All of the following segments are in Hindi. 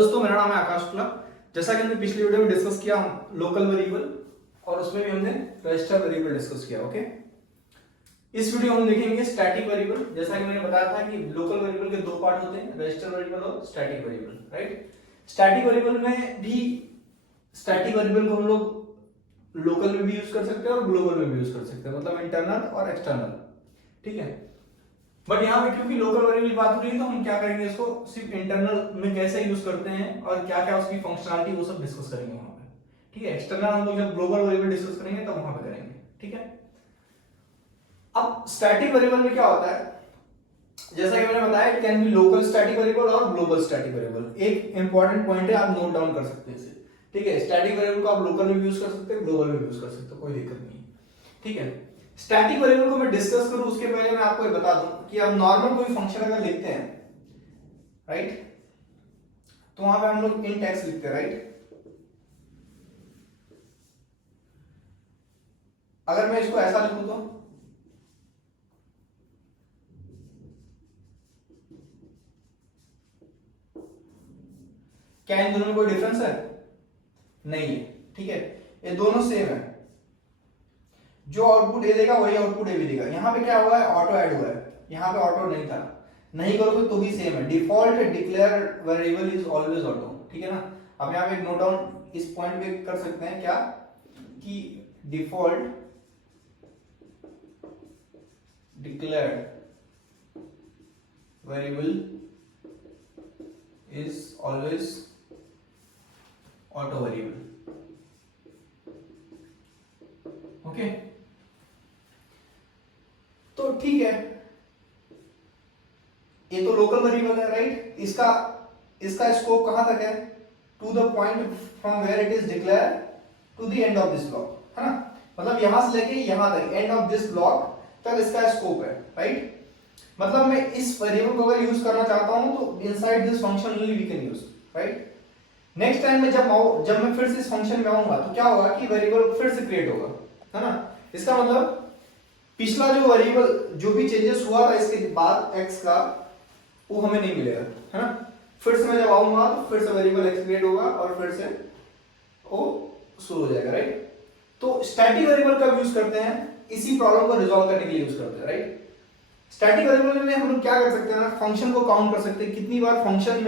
दोस्तों, मेरा नाम है आकाश शुक्ला। जैसा कि हमने पिछली वीडियो में डिस्कस किया लोकल वेरिएबल, और उसमें भी हमने रजिस्टर वेरिएबल डिस्कस किया। ओके, इस वीडियो में हम देखेंगे स्टैटिक वेरिएबल। जैसा कि मैंने बताया था कि लोकल वेरिएबल के दो पार्ट होते हैं, रजिस्टर वेरिएबल और static variable. Right, static variable में भी स्टैटिक वेरिएबल को हम लोग लोकल में भी यूज कर सकते हैं और ग्लोबल में भी यूज कर सकते हैं, मतलब इंटरनल और एक्सटर्नल। ठीक है, बट यहाँ पे क्योंकि लोकल वेरिएबल की बात हो रही है तो हम क्या करेंगे, इसको सिर्फ इंटरनल में कैसे यूज करते हैं और क्या क्या उसकी फंक्शनलिटी वो सब डिस्कस करेंगे वहां पे। ठीक है, एक्सटर्नल हम लोग जब ग्लोबल वेरिएबल डिस्कस करेंगे तब वहां पे करेंगे। ठीक है, अब स्टैटिक वेरिएबल में क्या होता है, जैसा कि मैंने बताया, it can be local static variable और ग्लोबल स्टैटिक वेरिएबल। एक इंपॉर्टेंट पॉइंट है, आप नोट डाउन कर सकते हैं इसे। ठीक है, स्टैटिक वेरिएबल को आप लोकल में भी यूज कर सकते हैं, ग्लोबल में भी यूज कर सकते हो, कोई दिक्कत नहीं। ठीक है, स्टैटिक वेरिएबल को मैं डिस्कस करूं उसके पहले मैं आपको ये बता दूं कि आप नॉर्मल कोई फंक्शन अगर लिखते हैं, राइट, तो वहां पे हम लोग int x लिखते हैं। राइट, अगर मैं इसको ऐसा लिखूं तो क्या इन दोनों में कोई डिफरेंस है? नहीं है। ठीक है, ये दोनों सेम है। जो आउटपुट ए देगा वही आउटपुट ए भी देगा। यहां पे क्या हुआ है, ऑटो ऐड हुआ है, यहां पे ऑटो नहीं था। नहीं करोगे तो भी सेम है। Default declare variable is always auto. ठीक है ना, अब यहां पे एक नोट डाउन इस पॉइंट पे कर सकते हैं क्या, कि default declared variable is always auto variable. Okay, तो ठीक है, ये तो लोकल वेरिएबल है। राइट, इसका स्कोप कहां तक है, to the point from where it is declare to the end of this block, है ना, मतलब यहां से लेके यहां तक, एंड ऑफ दिस ब्लॉक तक इसका स्कोप है। राइट, मतलब मैं इस वेरिएबल को अगर यूज करना चाहता हूं तो inside this function only we can use. Right, next time में जब मैं फिर से इस फंक्शन में आऊंगा तो क्या होगा कि वेरिएबल फिर से क्रिएट होगा, है ना। इसका मतलब पिछला जो वेरिएबल जो भी चेंजेस हुआ था इसके बाद x का, वो हमें नहीं मिलेगा, है ना। फिर से मैं जब आऊंगा तो फिर से वेरिएबल x क्रिएट होगा और फिर से वो शुरू हो जाएगा। राइट, तो स्टैटिक वेरिएबल का यूज करते हैं इसी प्रॉब्लम को रिजॉल्व करने के लिए यूज करते हैं। राइट, स्टैटिक वेरिएबल में हम लोग क्या कर सकते हैं ना, फंक्शन को काउंट कर सकते हैं, कितनी बार फंक्शन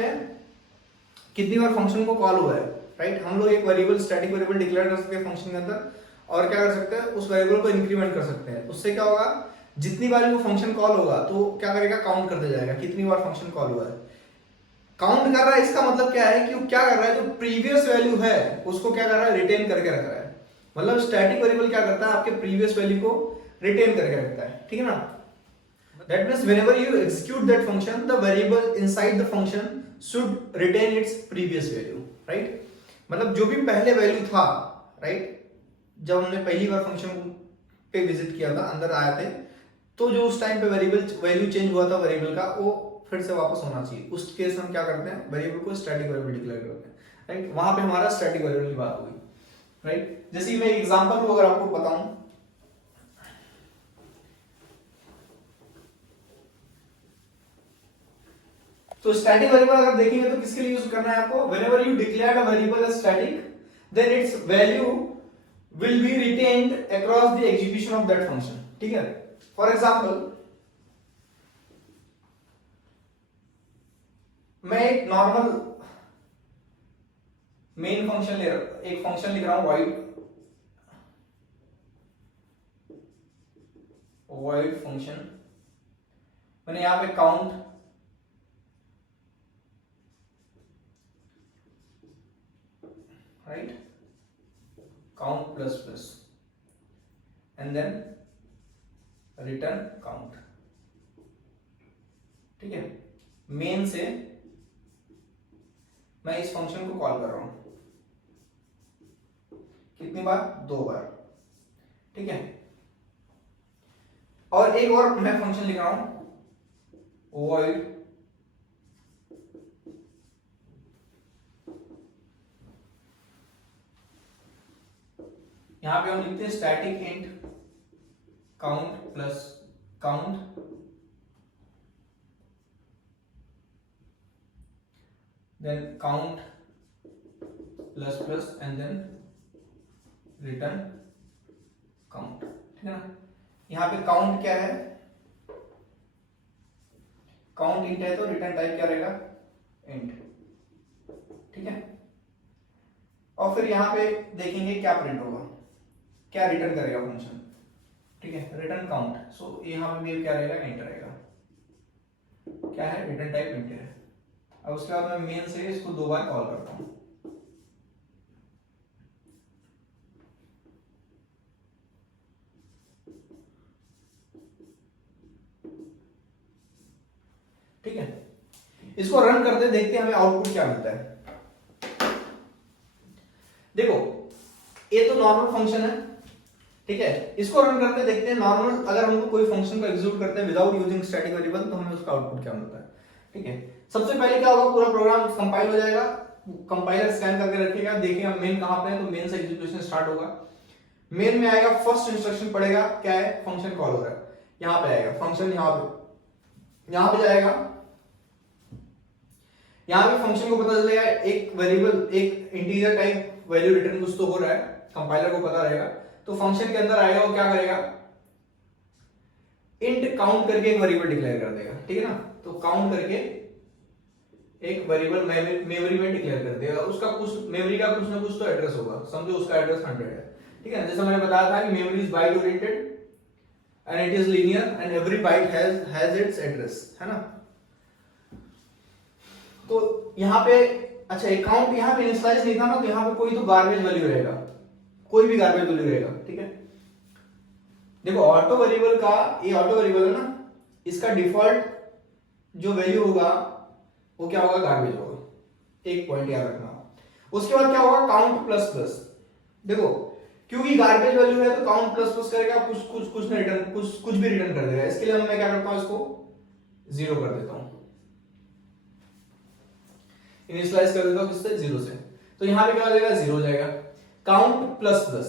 को कॉल हुआ है। राइट, हम लोग एक वेरिएबल स्टैटिक वेरिएबल डिक्लेयर कर सकते हैं फंक्शन के अंदर, और क्या कर सकते हैं, उस वेरिएबल को इंक्रीमेंट कर सकते हैं। उससे क्या होगा, जितनी बार वो फंक्शन कॉल होगा तो क्या करेगा, काउंट करते जाएगा कितनी बार फंक्शन कॉल हुआ है। काउंट कर रहा है, इसका मतलब क्या है कि वो क्या कर रहा है, जो प्रीवियस वैल्यू है उसको क्या कर रहा है, रिटेन करके रख रहा है। मतलब स्टैटिक वेरिएबल क्या करता है, आपके प्रीवियस वैल्यू को रिटेन करके रखता है। ठीक है ना, that means whenever you execute that function the variable inside the function should retain its previous value. Right, मतलब जो भी पहले वैल्यू था, राइट, जब हमने पहली बार फंक्शन पे विजिट किया था, अंदर आए थे, तो जो उस टाइम पे वैल्यू चेंज हुआ था वेरिएबल का, वो फिर से वापस होना चाहिए। उस केस हम क्या करते हैं, वेरिएबल को स्टैटिक वेरिएबल डिक्लेयर करते हैं। राइट, वहां पे हमारा स्टैटिक वेरिएबल की बात होगी। राइट, जैसे मैं एग्जांपल को अगर आपको बताऊं, तो स्टैटिक वेरिएबल अगर देखेंगे तो किसके लिए यूज करना है आपको, whenever you declared a variable as static then its value will be retained across the execution of that function. ठीक है, फॉर एग्जांपल मैं एक नॉर्मल मेन फंक्शन एक फंक्शन लिख रहा हूं, void फंक्शन। मैंने यहां पे count right, count plus plus and then return count। ठीक है, मेन से मैं इस फंक्शन को कॉल कर रहा हूं, कितनी बार, 2 बार। ठीक है, और एक और मैं फंक्शन लिख रहा हूं, void यहां पे हम लिखते हैं static int count plus count then count plus plus and then return count, ठीक है ना। यहाँ पे काउंट क्या है, काउंट इंट है तो रिटर्न टाइप क्या रहेगा, इंट, ठीक है। और फिर यहाँ पे देखेंगे क्या प्रिंट होगा, क्या रिटर्न करेगा फंक्शन, ठीक है, रिटर्न काउंट। सो यहाँ पे भी क्या रहेगा, इंट रहेगा, क्या है, रिटर्न टाइप इंट है। अब उसके बाद मैं मेन से इसको 2 बार कॉल करता हूँ, ठीक है। इसको रन करते देखते हैं हमें आउटपुट क्या मिलता है। देखो ये तो नॉर्मल फंक्शन है, ठीक है। इसको रन करते देखते हैं नॉर्मल, अगर हम कोई फंक्शन को एग्जीक्यूट करते हैं विदाउट यूजिंग स्टैटिक वेरिएबल तो हमें उसका आउटपुट क्या मिलता है, ठीक है। सबसे पहले क्या होगा, पूरा प्रोग्राम कंपाइल हो जाएगा, कंपाइलर स्कैन करके रखेगा, देखेगा मेन कहां पे है, तो मेन से एग्जीक्यूशन स्टार्ट होगा। मेन में आएगा, फर्स्ट इंस्ट्रक्शन पड़ेगा, क्या है, फंक्शन कॉल हो रहा है, यहां पे आएगा फंक्शन, यहां पे जाएगा, यहां पे फंक्शन को पता चलेगा एक वेरिएबल, एक इंटीजर टाइप वैल्यू रिटर्न कुछ तो हो रहा है, कंपाइलर को पता रहेगा, तो फंक्शन के अंदर आएगा, वो क्या करेगा, इंट काउंट करके एक वेरिएबल डिक्लेयर कर देगा, ठीक है ना। तो काउंट करके एक वेरिएबल मेमोरी में डिक्लेयर कर देगा, उसका कुछ मेमोरी का कुछ ना कुछ तो एड्रेस होगा, समझो उसका एड्रेस 100 है, ठीक है। जैसे मैंने बताया था कि memory is byte oriented and it is linear and every byte has its address, है ना। तो यहाँ पे अच्छा, एक काउंट यहाँ पे इनिशियलाइज नहीं था ना, तो यहाँ पे कोई तो गार्बेज वैल्यू रहेगा, कोई भी गार्बेज वैल्यू रहेगा, ठीक है। देखो ऑटो वेरिएबल का, ये ऑटो वेरिएबल है ना, इसका डिफॉल्ट जो वैल्यू होगा वो क्या होगा, गार्बेज होगा, एक पॉइंट याद रखना। उसके बाद क्या होगा, काउंट प्लस प्लस। देखो क्योंकि गार्बेज वैल्यू है तो काउंट प्लस प्लस करेगा, कुछ ना रिटर्न, कुछ भी रिटर्न कर देगा। इसके लिए मैं क्या करता हूं, इसको 0 कर देता हूं, इनिशियलाइज कर देता हूं किससे, 0 से। तो यहां पे क्या हो जाएगा, 0 हो जाएगा। काउंट प्लस प्लस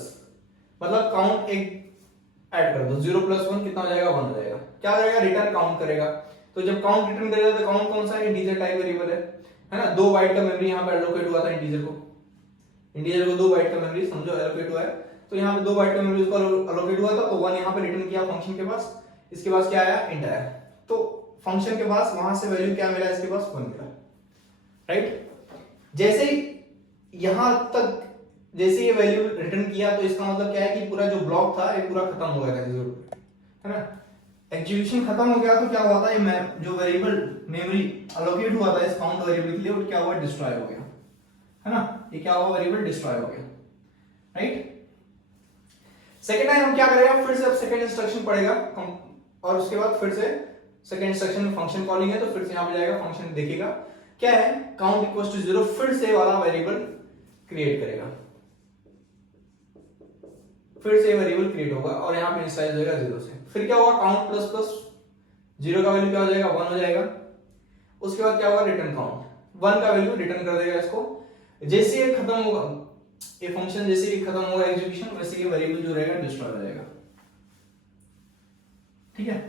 मतलब काउंट एक ऐड कर दो, 0 + 1 कितना हो जाएगा, 1 हो जाएगा। क्या करेगा, रिटर्न काउंट करेगा। तो जब काउंट रिटर्न करेगा तो काउंट कौन सा है, इंटीजर टाइप वेरिएबल है ना। 2 बाइट का मेमोरी यहाँ पे एलोकेट हुआ था, इंटीजर को 2 बाइट का मेमोरी समझो एलोकेट हुआ है, तो यहाँ पे 2 बाइट का मेमोरी उसको एलोकेट हुआ था, तो 1 यहाँ पे रिटर्न किया फंक्शन के पास। इसके पास क्या आया, इंट आया, तो फंक्शन के पास वहां से वैल्यू क्या मिला, इसके पास 1 मिला, राइट। जैसे यहां तक जैसे ये वैल्यू रिटर्न किया, तो इसका मतलब क्या है कि पूरा जो ब्लॉक था ये पूरा खत्म हो गया था, है ना। एग्जीक्यूशन खत्म हो गया तो क्या हुआ था, ये जो वेरिएबल मेमोरी एलोकेट हुआ था इस काउंट वेरिएबल के लिए, वो क्या हुआ, डिस्ट्रॉय हो गया, है ना। ये क्या हुआ, वेरिएबल डिस्ट्रॉय हो गया, राइट। सेकंड टाइम हम क्या करेगा, फिर से अब सेकंड इंस्ट्रक्शन पड़ेगा, और उसके बाद फिर से सेकंड इंस्ट्रक्शन में फंक्शन कॉलिंग है, तो फिर से यहां पे जाएगा, फंक्शन देखेगा क्या है, काउंट इक्वल्स टू 0, फिर से वाला वेरिएबल क्रिएट करेगा, फिर से वेरिएबल क्रिएट होगा और यहां पे इनिशियलाइज होगा 0 से। फिर क्या होगा, काउंट प्लस प्लस 0 का वैल्यू क्या हो जाएगा, 1 हो जाएगा। उसके बाद क्या होगा, रिटर्न काउंट, 1 का वैल्यू रिटर्न कर देगा इसको। जैसे ये खत्म होगा, ये फंक्शन जैसे ही खत्म होगा एग्जीक्यूशन, वैसे ये वेरिएबल जो रहेगा डिस्ट्रॉय हो जाएगा, ठीक है।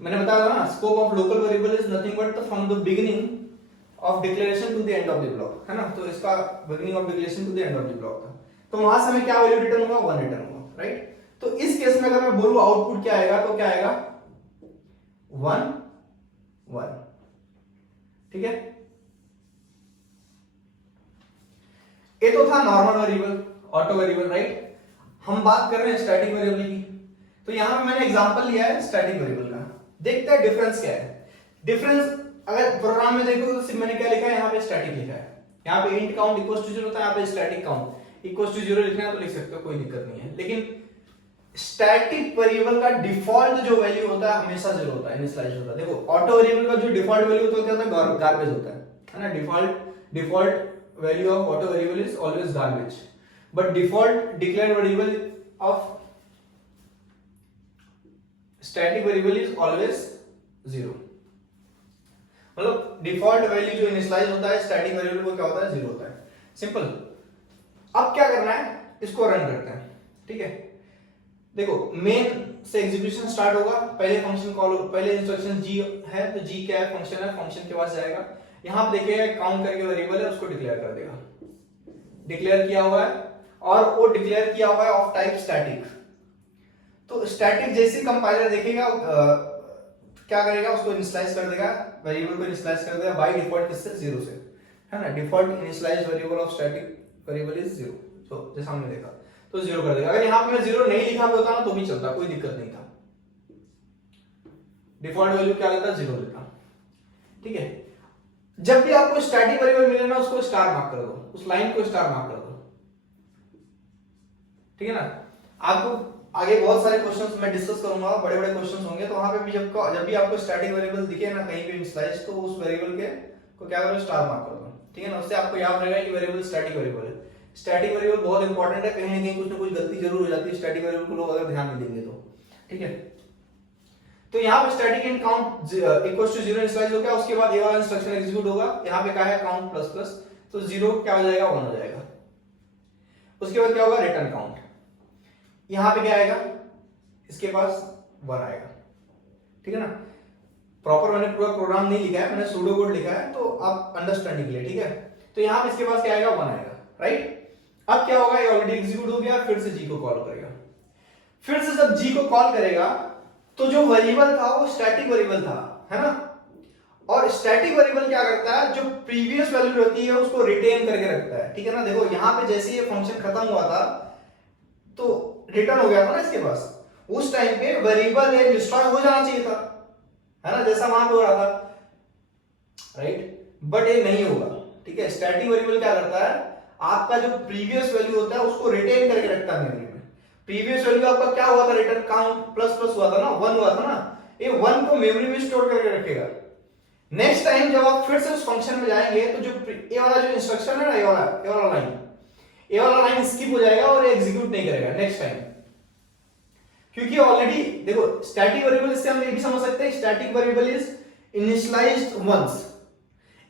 मैंने बताया था ना, scope of local variable is nothing but from the beginning of declaration to the end of the block, है ना। तो इसका beginning of declaration to the end of the block था, तो वहां से हमें क्या वैल्यू रिटर्न होगा, 1 रिटर्न होगा, राइट। तो इस केस में अगर मैं बोलूं आउटपुट क्या आएगा, तो क्या आएगा, 1 1, ठीक है। ये तो था normal variable, auto variable, right. हम बात कर रहे हैं स्टैटिक वेरिएबल की, तो यहां पे मैंने एग्जांपल लिया है स्टैटिक वेरिएबल का। देखते हैं डिफरेंस क्या है। डिफरेंस अगर प्रोग्राम में देखो तो सिर्फ मैंने क्या लिखा है, यहाँ पे स्टैटिक लिखा है, यहाँ पे इंट काउंट इक्वल्स टू 0 था, यहाँ पे स्टैटिक काउंट इक्वल्स टू 0 लिखना है तो लिख सकते हो, कोई दिक्कत नहीं है। लेकिन स्टैटिक वेरिएबल का डिफॉल्ट जो वैल्यू होता है हमेशा 0 होता है, इनिशियलाइज होता है। देखो ऑटो वेरिएबल का जो डिफॉल्ट वैल्यू होता है गार्बेज होता है ना। Default value of auto variable is always garbage, but default declared variable of static variable is always 0। मतलब डिफॉल्ट वैल्यू जो इनिशियलाइज होता है स्टैटिक वेरिएबल वो क्या होता है, 0 होता है, सिंपल। अब क्या करना है, इसको रन करते हैं, ठीक है। देखो मेन से एग्जीक्यूशन स्टार्ट होगा, पहले फंक्शन कॉल, पहले इंस्ट्रक्शन जी है तो जी क्या है, फंक्शन है, फंक्शन के पास जाएगा, यहां पे देखिएगा काउंट करके वेरिएबल है उसको डिक्लेयर कर देगा, डिक्लेयर किया हुआ है और वो डिक्लेयर किया हुआ है ऑफ टाइप स्टैटिक। तो स्टैटिक जैसे कंपाइलर देखेगा क्या करेगा, उसको इनिशियलाइज कर देगा, वेरिएबल को इनिशियलाइज कर देगा बाय डिफॉल्ट किससे, 0 से, है ना। Default initialize variable of static variable is 0, तो जैसा हमने देखा तो 0 कर देगा। अगर यहां पे मैं 0 नहीं लिखा होता ना तो भी चलता, कोई दिक्कत नहीं था, डिफॉल्ट वैल्यू क्या लेता, 0 लेता, ठीक है। जब भी आपको स्टैटिक वेरिएबल मिले ना उसको स्टार मार्क कर दो, उस लाइन को स्टार मार्क कर दो, ठीक है ना। आपको आगे बहुत सारे क्वेश्चंस मैं डिस्कस करूंगा, बड़े बड़े क्वेश्चंस होंगे, तो वहां पे भी जब भी आपको स्टैटिक वेरिएबल दिखे ना कहीं पे इनिशियलाइज, तो उस वेरिएबल के को क्या करो, स्टार मार्क कर दो, ठीक है ना। उससे आपको याद रहेगा कि वेरिएबल स्टैटिक वेरिएबल है। स्टैटिक वेरिएबल बहुत इंपॉर्टेंट है, कहीं ना कहीं कुछ ना कुछ गलती जरूर हो जाती है स्टैटिक वेरिएबल को लोग अगर ध्यान नहीं देंगे तो, ठीक है। तो यहाँ पे static int count equal to 0 initialize हो गया, उसके बाद ये वाला इंस्ट्रक्शन एग्जीक्यूट होगा, यहाँ पे क्या है काउंट प्लस प्लस, तो 0 क्या हो जाएगा, 1 हो जाएगा। उसके बाद क्या होगा, रिटर्न काउंट, यहाँ पे क्या आएगा, इसके पास 1 आएगा, ठीक है ना। प्रॉपर मैंने पूरा प्रोग्राम नहीं लिखा है, मैंने सूडो कोड लिखा है तो आप अंडरस्टैंडिंग के लिए, ठीक है। तो यहाँ पे इसके पास क्या आएगा, 1 आएगा, राइट। अब क्या होगा, ये ऑलरेडी एग्जीक्यूट हो गया, फिर से जी को कॉल करेगा, फिर से जब जी को कॉल करेगा तो जो वेरिएबल था वो स्टैटिक वेरिएबल था, है ना। और स्टैटिक वेरिएबल क्या करता है, जो प्रीवियस वैल्यू रहती है उसको रिटेन करके रखता है, ठीक है ना। देखो यहाँ पे जैसे ये फंक्शन खत्म हुआ था तो रिटर्न हो गया था ना इसके पास, उस टाइम पे वेरिएबल एक डिस्ट्रॉय हो जाना चाहिए था, है ना, जैसा वहां पे हो रहा था, राइट। बट ये नहीं होगा, ठीक है। स्टैटिक वेरिएबल क्या करता है, आपका जो प्रीवियस वैल्यू होता है उसको रिटेन करके रखता है मेमोरी में। प्रीवियस वैल्यू आपका क्या हुआ था, रिटर्न काउंट प्लस प्लस हुआ था ना, 1 हुआ था ना, ये 1 को मेमोरी में स्टोर करके रखेगा। नेक्स्ट टाइम जब आप फिर से उस फंक्शन में जाएंगे तो जो ये वाला जो इंस्ट्रक्शन है ना, ये वाला लाइन स्किप हो जाएगा और एग्जीक्यूट नहीं करेगा नेक्स्ट टाइम, क्योंकि ऑलरेडी देखो स्टैटिक वेरिएबल, इससे हम ये भी समझ सकते हैं static variable is initialized once,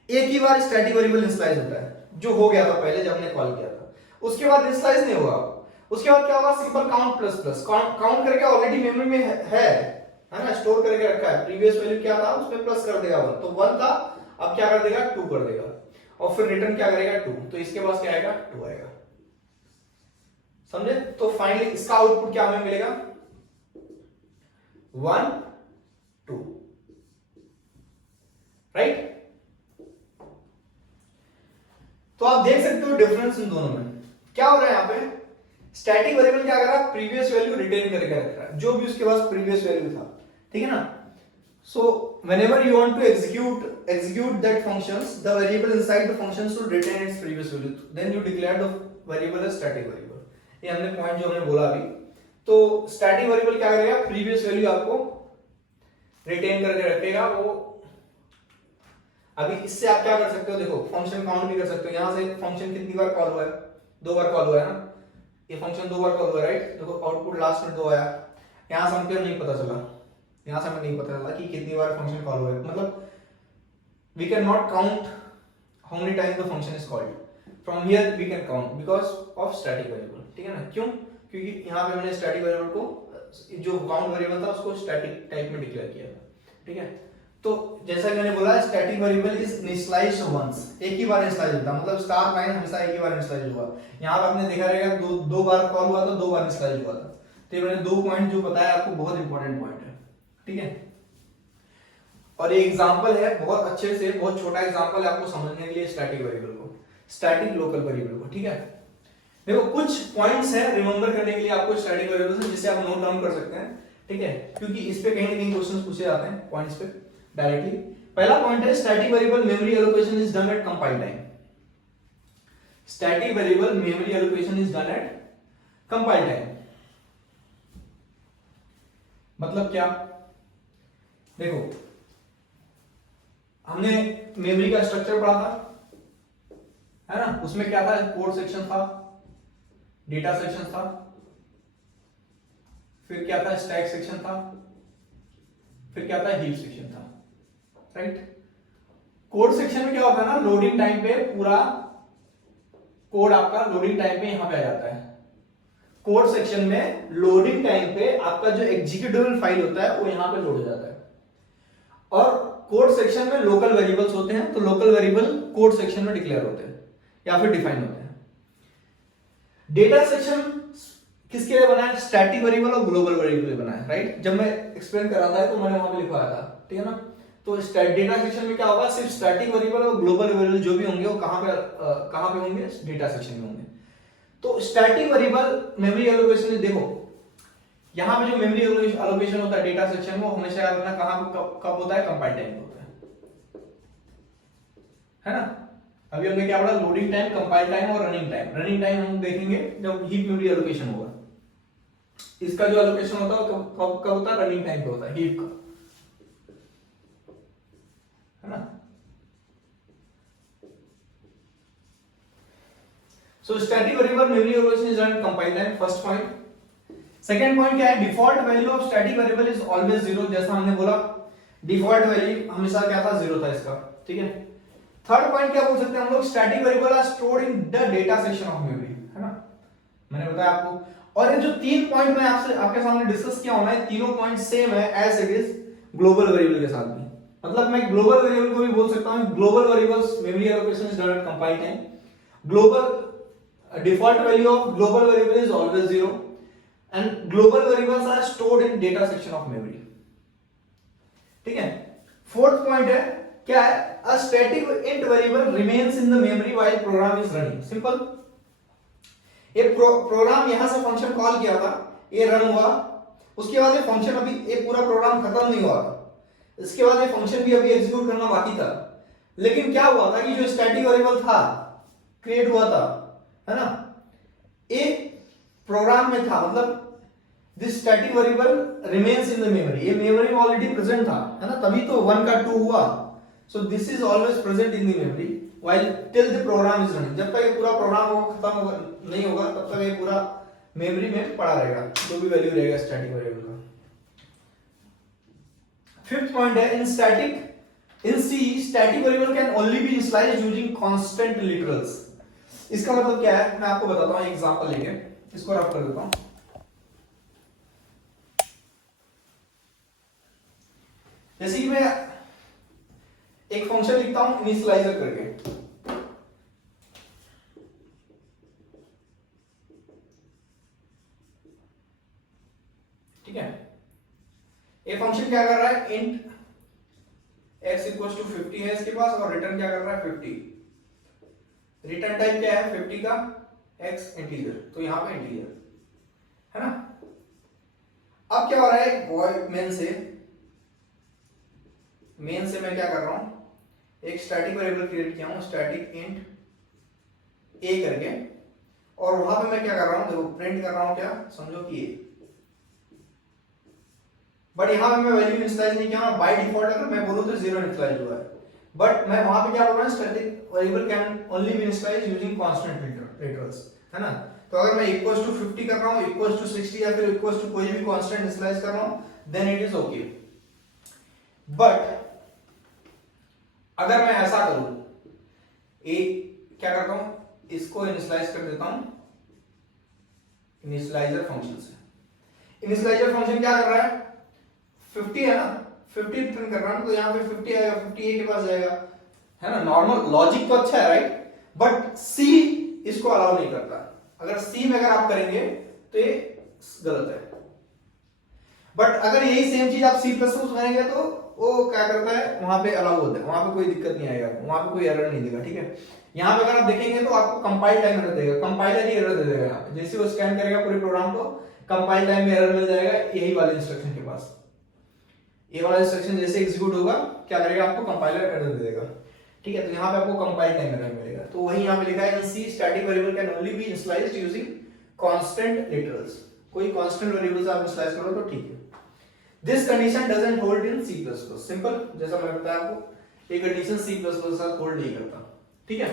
एक ही बार स्टैटिक वेरिएबल इनिशियलाइज होता है, जो हो गया था पहले जब हमने कॉल किया था, उसके बाद इनिशियलाइज नहीं होगा। उसके बाद क्या होगा, simple count plus plus, count करके ऑलरेडी मेमोरी में है ना, स्टोर करके रखा है, प्रीवियस वैल्यू क्या था उसमें प्लस कर देगा 1, तो 1 था, अब क्या कर देगा 2 कर देगा, और फिर रिटर्न क्या करेगा 2, तो इसके पास क्या आएगा 2 आएगा, समझे। तो फाइनली इसका आउटपुट क्या हमें मिलेगा, 1 2, राइट। तो आप देख सकते हो डिफरेंस इन दोनों में क्या हो रहा है। यहाँ पे स्टैटिक वेरिएबल क्या कर रहा है, प्रीवियस वैल्यू रिटेन करके रख रहा है, जो भी उसके पास प्रीवियस वैल्यू था, ठीक है ना। सो whenever you want to execute that functions, the variable inside the function should retain its previous value, then you declare the variable as static variable। ये हमने पॉइंट जो हमने बोला अभी, तो स्टैटिक वेरिएबल क्या करेगा, प्रीवियस वैल्यू आपको रिटेन करके रखेगा। वो अभी इससे आप क्या कर सकते हो, देखो फंक्शन काउंट भी कर सकते हो, यहां से फंक्शन कितनी बार कॉल हुआ है, 2 बार कॉल हुआ है ना, ये फंक्शन 2 बार कॉल हुआ है, राइट। देखो आउटपुट लास्ट में 2 आया, यहां से हमको नहीं पता चला, यहां से हमें नहीं पता चला कि कितनी बार फंक्शन कॉल हुआ है, मतलब we can not count how many times the function is called, from here we can count because of static variable, ठीक है ना। क्यों, क्योंकि यहां पे हमने स्टैटिक वेरिएबल को, जो काउंट वेरिएबल था उसको स्टैटिक टाइप में डिक्लेयर किया था, ठीक है। तो जैसा कि मैंने बोला static variable is initialized once, एक ही बार इनिशियलाइज होता है, मतलब स्टार लाइन हमेशा एक ही बार इनिशियलाइज हुआ। यहां पे आपने देखा रहेगा दो बार कॉल हुआ था, 2 बार इनिशियलाइज हुआ था। तो ये मैंने 2 पॉइंट जो बताया आपको बहुत इंपॉर्टेंट पॉइंट है, ठीक है। और ये एग्जांपल है बहुत अच्छे से, बहुत छोटा एग्जांपल है आपको समझने के लिए स्टैटिक वेरिएबल को, स्टैटिक लोकल वेरिएबल को, ठीक है। देखो कुछ पॉइंट्स है रिमेंबर करने के लिए आपको स्टैटिक वेरिएबल से, जिससे आप नोट डाउन कर सकते हैं, ठीक है, क्योंकि इस पे कहीं ना कहीं क्वेश्चंस पूछे जाते हैं पॉइंट्स पे डायरेक्टली। पहला पॉइंट है static variable memory allocation is done at compile time. Static variable memory allocation is done at compile time, मतलब क्या, देखो हमने मेमोरी का स्ट्रक्चर पढ़ा था, है ना, उसमें क्या था, कोड सेक्शन था, डेटा सेक्शन था, फिर क्या था, स्टैक सेक्शन था, फिर क्या था, हीप सेक्शन था, राइट। कोड सेक्शन में क्या होता है ना, लोडिंग टाइम पे पूरा कोड आपका लोडिंग टाइम पे यहां पे आ जाता है, कोड सेक्शन में लोडिंग टाइम पे आपका जो एग्जीक्यूटेबल फाइल होता है वो यहां पे लोड हो जाता है। और कोड सेक्शन में लोकल वेरिएबल्स होते हैं, तो लोकल वेरिएबल कोड सेक्शन में डिक्लेयर होते हैं या फिर डिफाइन होते हैं। डेटा सेक्शन किसके लिए बना है? स्टैटिक वेरिएबल और ग्लोबल वेरिएबल लिए बना है, राइट? जब मैं एक्सप्लेन कर रहा था तो मैंने वहां पे लिखवाया था, ठीक है ना? तो डेटा सेक्शन में क्या होगा, सिर्फ स्टैटिक वेरिएबल और ग्लोबल वेरिएबल जो भी होंगे वो कहां पे होंगे? डेटा सेक्शन में होंगे। तो स्टैटिक वेरिएबल मेमोरी एलोकेशन, देखो यहां पे जो मेमोरी एलोकेशन होता है डेटा सेक्शन में, वो हमेशा याद रखना कब होता है? कंपाइल टाइम होता है ना? अभी हमने क्या पढ़ा? लोडिंग टाइम, कंपाइल टाइम और रनिंग टाइम। रनिंग टाइम हम देखेंगे जब हीप मेमोरी एलोकेशन होगा। इसका जो एलोकेशन होता है कब होता है? रनिंग टाइम पे होता है, हीप का, है ना? So static variable memory allocation is done compile time, first point. Second point क्या है? Default value of static variable is always 0, जैसा हमने बोला default value हमेशा क्या था? 0 था इसका, ठीक है? थर्ड पॉइंट क्या बोल सकते हैं हम लोग? static variable are stored in the data section of memory, है ना? मैंने बताया आपको। और ये जो तीन पॉइंट मैं आपके सामने डिस्कस किया होना है, तीनों पॉइंट सेम है as it is global variable के साथ भी। मतलब मैं ग्लोबल वेरिएबल को भी बोल सकता हूं global variables memory allocation is done at compile time. Global default value of global variable is always 0 and global variables are stored in data section of memory, ठीक है? फोर्थ पॉइंट है क्या है? a static int variable remains in the memory while program is running. Simple, ये प्रोग्राम यहां से फंक्शन कॉल किया था, ये रन हुआ, उसके बाद ये फंक्शन, अभी ये पूरा प्रोग्राम खत्म नहीं हुआ था, इसके बाद ये फंक्शन भी अभी एग्जीक्यूट करना बाकी था। लेकिन क्या हुआ था कि जो स्टैटिक वेरिएबल था क्रिएट हुआ था, है ना, एक प्रोग्राम में था, मतलब this static variable remains in the memory, ये मेमोरी में ऑलरेडी प्रेजेंट था, है ना? तभी तो 1 का 2 हुआ। So this is always present in the memory while till the program is running. जब तक ये पूरा प्रोग्राम खत्म नहीं होगा तब तक ये पूरा मेमोरी में पड़ा रहेगा, जो भी वैल्यू रहेगा स्टैटिक वेरिएबल का। फिफ्थ पॉइंट है in C static variable can only be initialised using constant literals. इसका मतलब क्या है? मैं आपको बताता हूं एग्जांपल लेके, इसको रफ कर देता हूं। जैसे कि मैं एक फंक्शन लिखता हूं इनिशियलाइजर करके, ठीक है? ये फंक्शन क्या कर रहा है? इंट x इक्वल्स टू 50 है इसके पास, और रिटर्न क्या कर रहा है? 50। रिटर्न टाइप क्या है 50 का? x इंटीजर, तो यहां पे इंटीजर, है ना? अब क्या हो रहा है? वॉइड मेन से मैं क्या कर रहा हूं? एक स्टैटिक वेरिएबल क्रिएट किया हूं, स्टैटिक इंट a करके, और वहां पे मैं क्या कर रहा हूं? देखो प्रिंट कर रहा हूं, क्या समझो कि a, बट यहां पे मैं वैल्यू इनिशियलाइज नहीं किया, बाय डिफॉल्ट अगर मैं बोलूं तो 0 इनिशियलाइज हुआ है, बट मैं वहां पे क्या बोल रहा हूं? Static variable can only be initialised using constant literals, है ना? तो अगर मैं इक्वल्स टू 50 कर रहा हूं, इक्वल्स टू 60 या फिर इक्वल्स टू कोई भी कांस्टेंट इनिशियलाइज कर रहा हूं, then it is okay. But अगर मैं ऐसा करूं, एक क्या करता हूं? इसको इनिशियलाइज कर देता हूं इनिशियलाइजर फंक्शन से। इनिशियलाइजर फंक्शन क्या कर रहा है? 50 है ना, 50 रिटर्न कर रहा हूं, तो यहां पे 50 आएगा, 50 a के पास जाएगा, है ना? नॉर्मल लॉजिक तो अच्छा है, राइट? बट सी इसको अलाउ नहीं करता। अगर सी में अगर आप करेंगे तो ये गलत है। बट अगर यही सेम चीज आप सी प्लस में करेंगे तो वो क्या करता है? वहां पे अलाउ होता है, वहां पे कोई दिक्कत नहीं आएगा, वहां पे कोई एरर नहीं देगा, ठीक है? यहां पे अगर आप देखेंगे तो आपको कंपाइल टाइम एरर देगा, कंपाइलर ही एरर दे देगा यहाँ पे। जैसे वो स्कैन करेगा पूरे प्रोग्राम को, कंपाइल टाइम में एरर मिल जाएगा यही वाले इंस्ट्रक्शन के पास। ये वाला इंस्ट्रक्शन जैसे एग्जीक्यूट होगा क्या करेगा? आपको कंपाइलर एरर दे देगा, ठीक है? तो यहाँ पे आपको कंपाइल टाइम एरर मिलेगा। तो वही यहाँ पे लिखा है C static variable can only be initialised using constant literals. कोई कांस्टेंट वेरिएबल्स आप इनिशियलाइज करो तो ठीक है। This condition doesn't hold in C plus plus. Simple, जैसा मैंने बताया आपको, ये कंडीशन सी प्लस प्लस के साथ होल्ड नहीं करता, ठीक है?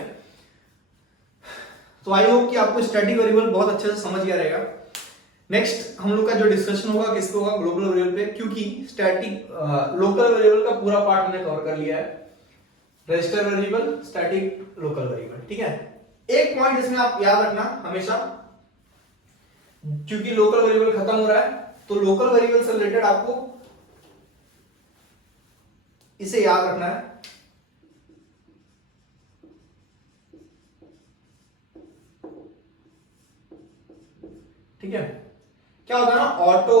तो आई होप कि आपको स्टैटिक वेरिएबल बहुत अच्छे से समझ गया रहेगा। नेक्स्ट हम लोग का जो डिस्कशन होगा किस पे होगा? ग्लोबल वेरिएबल पे, क्योंकि स्टैटिक लोकल वेरिएबल का पूरा पार्ट हमने कवर कर लिया है। Register variable, static, local variable, ठीक है? एक पॉइंट इसमें आप याद रखना हमेशा, क्योंकि लोकल वेरिएबल खत्म हो रहा है, तो लोकल वेरिएबल से रिलेटेड आपको इसे याद रखना है। ठीक है, क्या होता है ना, ऑटो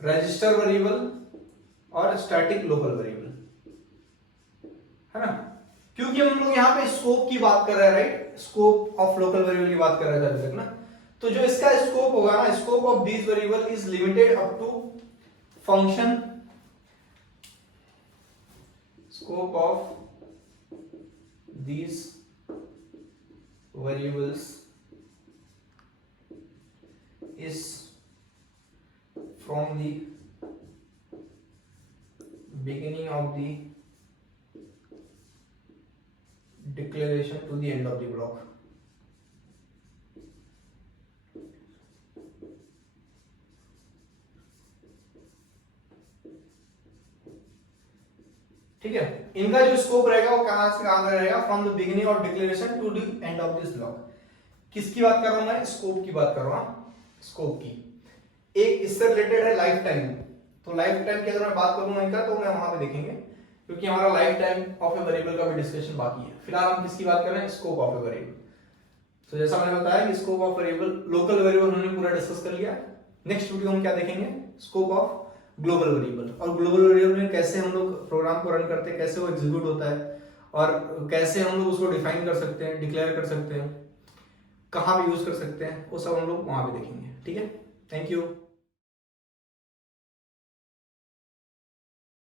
रजिस्टर वेरिएबल और स्टैटिक लोकल वेरिएबल, है ना। क्योंकि हम लोग यहाँ पे स्कोप की बात कर रहे हैं, right, scope of local variable की बात कर रहे थे अभी तक ना। तो जो इसका स्कोप होगा ना, scope of this variable is limited up to function, scope of these variables is from the beginning of the declaration to the end of the block. ठीक है, इनका जो स्कोप रहेगा वो कहां से कहां तक रहेगा, from the beginning of declaration to the end of this block. किसकी बात कर रहा हूं मैं, स्कोप की बात कर रहा हूं, स्कोप की। एक इससे रिलेटेड है लाइफ टाइम, तो लाइफ टाइम की अगर मैं बात करूं इनका, तो मैं वहां पे देखेंगे, क्योंकि हमारा life time of a variable का भी डिस्कशन बाकी है। फिलहाल हम किसकी बात कर रहे हैं, स्कोप ऑफ ए वेरिएबल। तो जैसा मैंने बताया कि scope of variable, local variable हमने पूरा डिस्कस कर लिया। नेक्स्ट वीडियो हम क्या देखेंगे, स्कोप ऑफ ग्लोबल वेरिएबल, और ग्लोबल वेरिएबल में कैसे हम लोग प्रोग्राम को रन करते हैं, कैसे वो एग्जीक्यूट होता है, और कैसे हम लोग उसको डिफाइन कर सकते हैं, डिक्लेयर कर सकते हैं, कहाँ भी यूज कर सकते हैं, वो सब हम लोग वहां पे देखेंगे। ठीक है, थैंक यू।